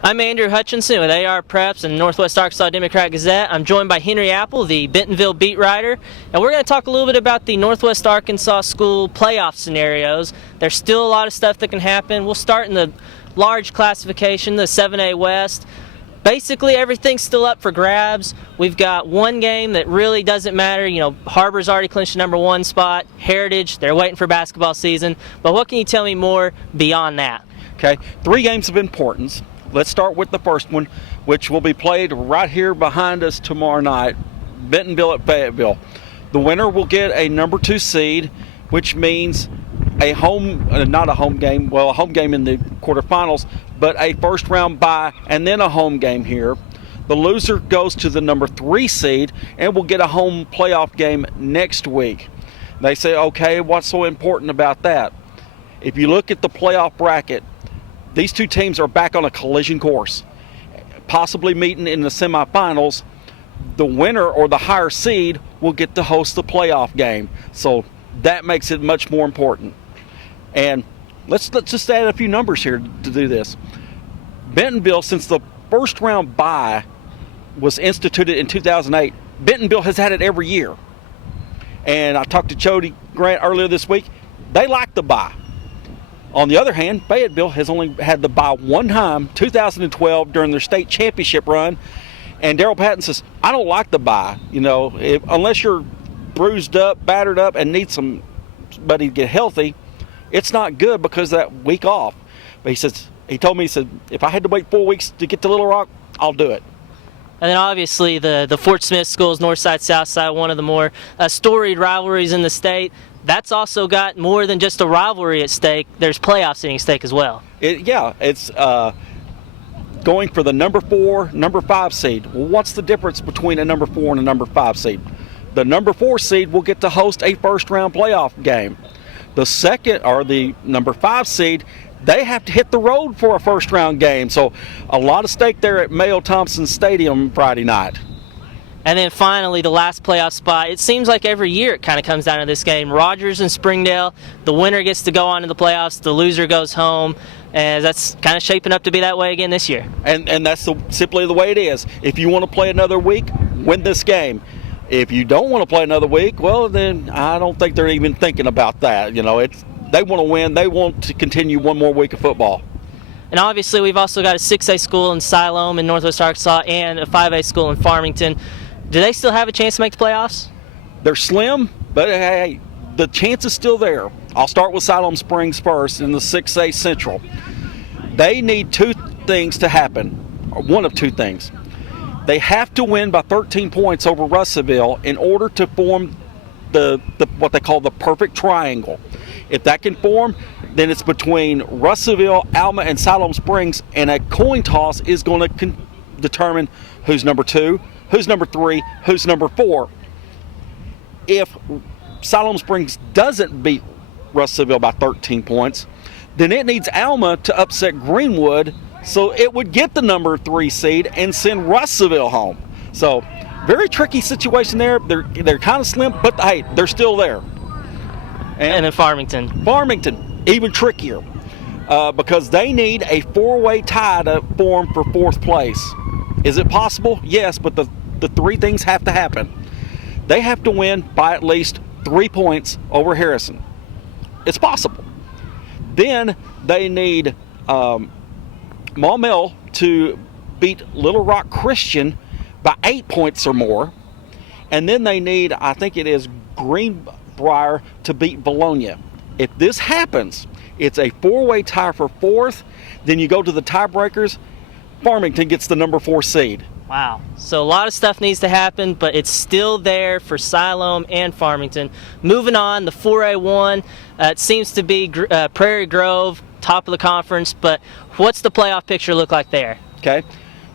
I'm Andrew Hutchinson with AR Preps and Northwest Arkansas Democrat-Gazette. I'm joined by Henry Apple, the Bentonville beat writer, and we're going to talk a little bit about the Northwest Arkansas school playoff scenarios. There's still a lot of stuff that can happen. We'll start in the large classification, the 7A West. Basically, everything's still up for grabs. We've got one game that really doesn't matter. You know, Harbor's already clinched the number 1 spot. Heritage, they're waiting for basketball season. But what can you tell me more beyond that? Okay, 3 games of importance. Let's start with the first one, which will be played right here behind us tomorrow night, Bentonville at Fayetteville. The winner will get a number 2 seed, which means a home game in the quarterfinals, but a first round bye and then a home game here. The loser goes to the number 3 seed and will get a home playoff game next week. They say, okay, what's so important about that? If you look at the playoff bracket, these 2 teams are back on a collision course, possibly meeting in the semifinals. The winner or the higher seed will get to host the playoff game. So that makes it much more important. And let's just add a few numbers here to do this. Bentonville, since the first round bye was instituted in 2008, Bentonville has had it every year. And I talked to Jody Grant earlier this week. They like the bye. On the other hand, Fayetteville has only had the bye one time, 2012, during their state championship run. And Daryl Patton says, I don't like the bye. You know, unless you're bruised up, battered up, and need somebody to get healthy, it's not good because of that week off. But he told me, if I had to wait 4 weeks to get to Little Rock, I'll do it. And then obviously the Fort Smith schools, north side, south side, one of the more storied rivalries in the state. That's also got more than just a rivalry at stake. There's playoffs at stake as well. It's going for the number 4, number 5 seed. Well, what's the difference between a number 4 and a number 5 seed? The number 4 seed will get to host a first-round playoff game. The second, or the number 5 seed, they have to hit the road for a first-round game. So a lot of stake there at Mayo Thompson Stadium Friday night. And then finally, the last playoff spot. It seems like every year it kind of comes down to this game. Rogers and Springdale, the winner gets to go on to the playoffs, the loser goes home, and that's kind of shaping up to be that way again this year. And that's simply the way it is. If you want to play another week, win this game. If you don't want to play another week, well, then I don't think they're even thinking about that. You know, they want to win. They want to continue one more week of football. And obviously, we've also got a 6A school in Siloam in Northwest Arkansas and a 5A school in Farmington. Do they still have a chance to make the playoffs? They're slim, but hey, the chance is still there. I'll start with Siloam Springs first in the 6A Central. They need 2 things to happen, or one of 2 things. They have to win by 13 points over Russellville in order to form the what they call the perfect triangle. If that can form, then it's between Russellville, Alma, and Siloam Springs, and a coin toss is going to determine who's number 2, who's number 3, who's number 4. If Siloam Springs doesn't beat Russellville by 13 points, then it needs Alma to upset Greenwood, so it would get the number 3 seed and send Russellville home. So, very tricky situation there. They're kind of slim, but hey, they're still there. And in Farmington, even trickier, because they need a 4-way tie to form for 4th place. Is it possible? Yes, but the 3 things have to happen. They have to win by at least 3 points over Harrison. It's possible. Then they need Maumelle to beat Little Rock Christian by 8 points or more. And then they need, I think it is Greenbrier to beat Bologna. If this happens, it's a 4-way tie for 4th. Then you go to the tiebreakers. Farmington gets the number 4 seed. Wow. So a lot of stuff needs to happen, but it's still there for Siloam and Farmington. Moving on, the 4A1, it seems to be Prairie Grove, top of the conference, but what's the playoff picture look like there? Okay.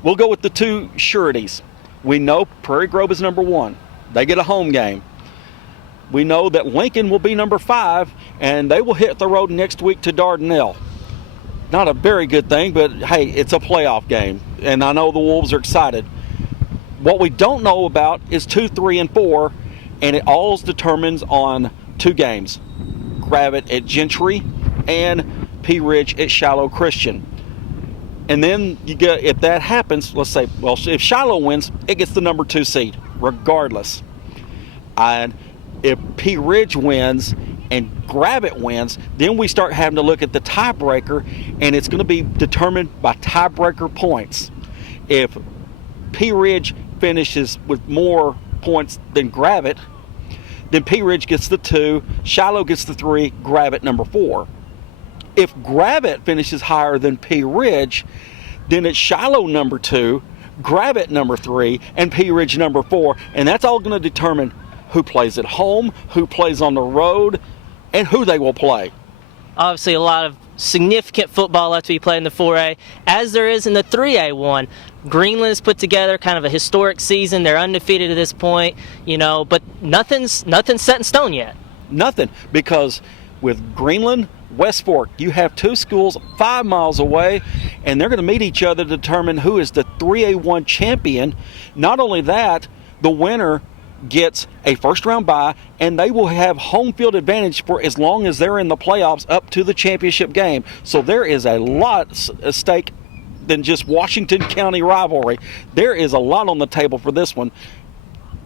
We'll go with the 2 sureties. We know Prairie Grove is number 1. They get a home game. We know that Lincoln will be number 5, and they will hit the road next week to Dardanelle. Not a very good thing, but hey, it's a playoff game, and I know the Wolves are excited. What we don't know about is 2, 3, and 4, and it all determines on 2 games. Gravett at Gentry and Pea Ridge at Shiloh Christian. And then you get, if that happens, let's say, well, if Shiloh wins, it gets the number 2 seed, regardless. And if Pea Ridge wins and Gravette wins, then we start having to look at the tiebreaker, and it's going to be determined by tiebreaker points. If Pea Ridge finishes with more points than Gravette, then Pea Ridge gets the 2, Shiloh gets the 3, Gravette number 4. If Gravette finishes higher than Pea Ridge, then it's Shiloh number 2, Gravette number 3, and Pea Ridge number 4, and that's all going to determine who plays at home, who plays on the road, and who they will play. Obviously, a lot of significant football left to be played in the 4A, as there is in the 3A one. Greenland has put together kind of a historic season. They're undefeated at this point, but nothing's set in stone yet. Nothing, because with Greenland, West Fork, you have 2 schools 5 miles away, and they're going to meet each other to determine who is the 3A1 champion. Not only that, the winner gets a first-round bye, and they will have home field advantage for as long as they're in the playoffs up to the championship game. So there is a lot at stake than just Washington County rivalry. There is a lot on the table for this one.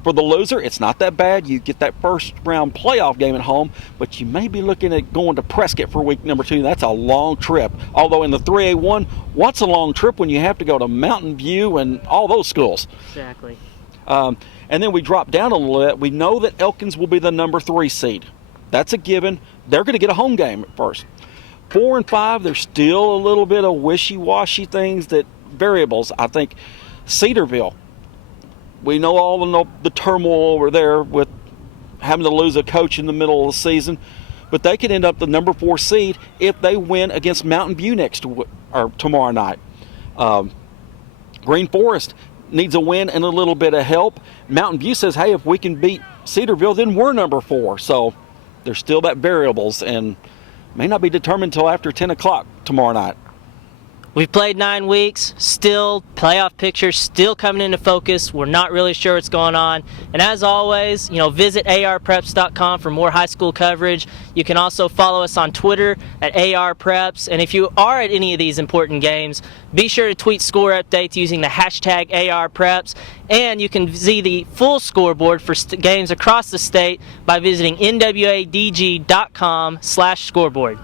For the loser, it's not that bad. You get that first-round playoff game at home, but you may be looking at going to Prescott for week number 2. That's a long trip. Although in the 3A1, what's a long trip when you have to go to Mountain View and all those schools? Exactly. And then we drop down a little bit. We know that Elkins will be the number 3 seed. That's a given. They're going to get a home game at first. 4 and 5, there's still a little bit of wishy-washy things, that variables. I think Cedarville, we know all the turmoil over there with having to lose a coach in the middle of the season, but they could end up the number 4 seed if they win against Mountain View tomorrow night. Green Forest needs a win and a little bit of help. Mountain View says, hey, if we can beat Cedarville, then we're number 4. So there's still that variables, and may not be determined until after 10 o'clock tomorrow night. We've played 9 weeks, still playoff picture still coming into focus. We're not really sure what's going on. And as always, visit arpreps.com for more high school coverage. You can also follow us on Twitter at arpreps. And if you are at any of these important games, be sure to tweet score updates using the hashtag arpreps. And you can see the full scoreboard for games across the state by visiting nwadg.com/scoreboard.